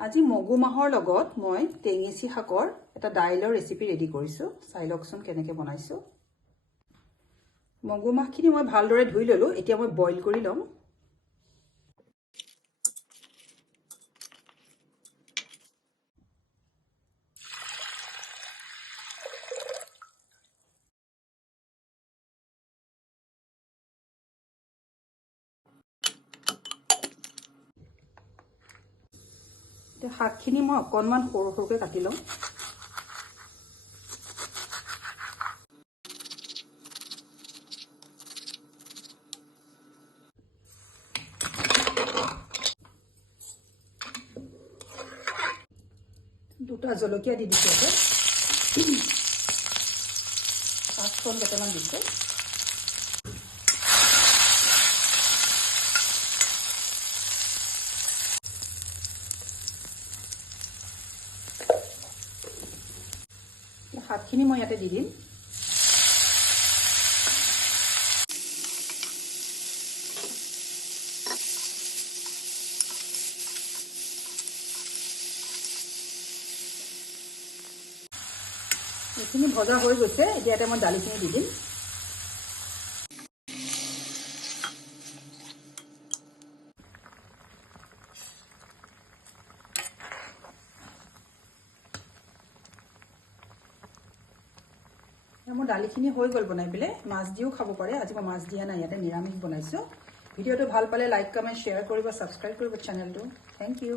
আজি মগু মাহৰ লগত মই টেঙেচি শাকৰ এটা দাইলৰ ৰেচিপি ৰেডি কৰিছোঁ। চাই লওকচোন কেনেকৈ বনাইছোঁ। মগু মাহখিনি মই ভালদৰে ধুই ল'লোঁ। এতিয়া মই বইল কৰি ল'ম। শাকখিনি মই অকণমান সৰু সৰুকৈ কাটি লওঁ। দুটা জলকীয়া দি দিছোঁ। পাঁচফোৰণ কেইটামান দিছোঁ। শাকখিনি মই ইয়াতে দি দিম। এইখিনি ভজা হৈ গৈছে। এতিয়া ইয়াতে মই দালিখিনি দি দিম। মোৰ দালিখিনি হৈ গ'ল বনাই পেলাই। মাছ দিও খাব পাৰে। আজি মই মাছ দিয়া নাই, ইয়াতে নিৰামিষ বনাইছোঁ। ভিডিঅ'টো ভাল পালে লাইক, কমেণ্ট, শ্বেয়াৰ কৰিব, ছাবস্ক্ৰাইব কৰিব চেনেলটো। Thank U.